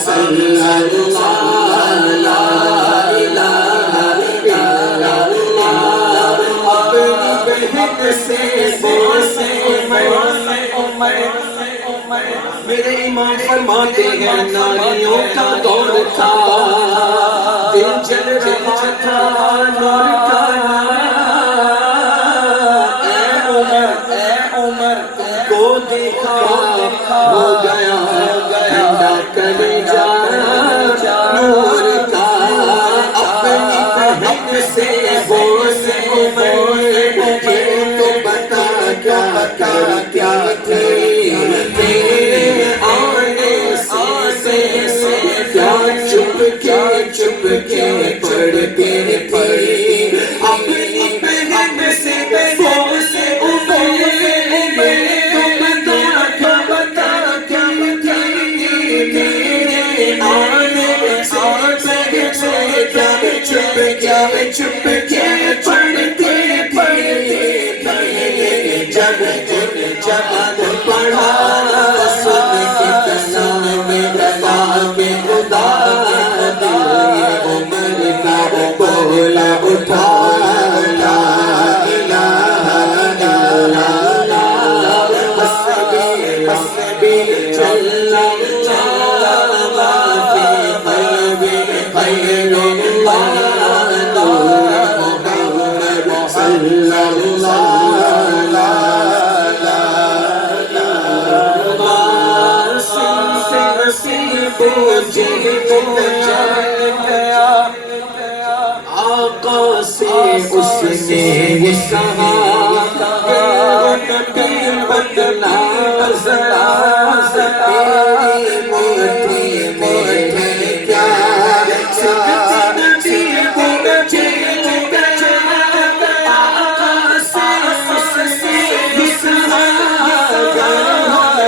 صلی اللہ لا الہ الا اللہ اپنی بہن سے بوسے میرے امام فرماتے ہیں ناریوں کا دور تھا دل جل رہا تھا نور کا اے عمر کو دیکھا ہو گیا ٹھنڈا کلیجہ نور کا اپنی بہن سے بوسے یہ تو بتا کیا تھے چپ کے پڑھتے تھے اپنی بہن سے بوسے بتا کیا چپ کے پڑھتے جب پڑھا سن کے قسم میں دبا کے خدا عمر کا بولا اٹھا لا الہ الا اللہ حسبی جل جلالہ فی قلبی خیر اللہ نور محمد صلی اللہ آقا سے اس نے یہ کہا نبی بدلا ذرا تیری موٹی میٹھے کیا سکتی مجھے آقا سے اس نے یہ کہا بدلا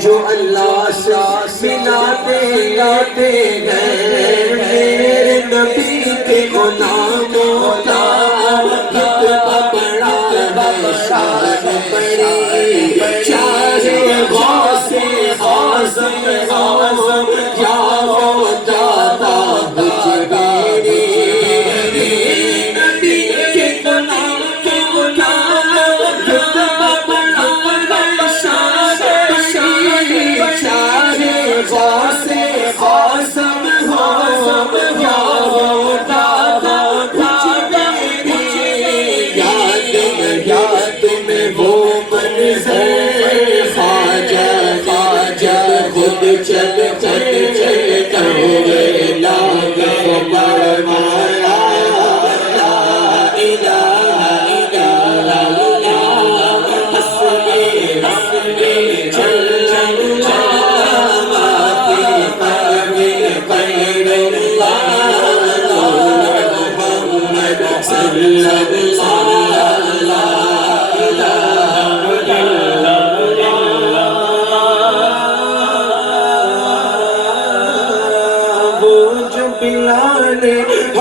جو اللہ سے ملاتے ہیں میرے نبی کے غلاموں کا کتنا بڑا ہے شان بڑی چاہے غوث اعظم ہو یا وہ دادا بجبیری نبی کے غلاموں کا کتنا بڑا ہے شان چاہے غوث اعظم ہو یا وہ دادا بجبیری یاد میں وہ منظر خواجہ خود چلتا ہوئے لاغ فرمایا لا الہ الا اللہ حسبی جل جلالہ فی قلبی خیر اللہ نور محمد صلی اللہ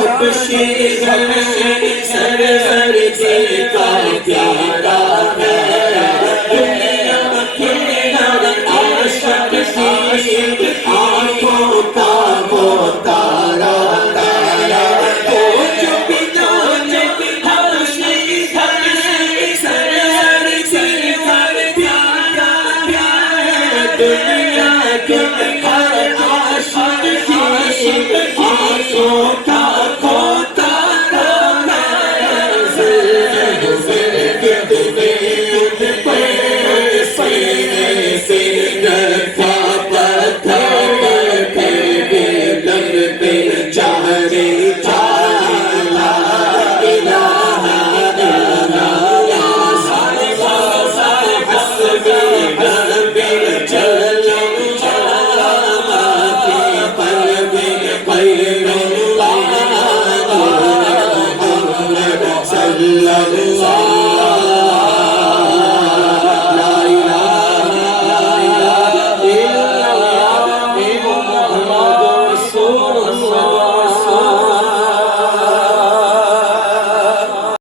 حبشی سر کے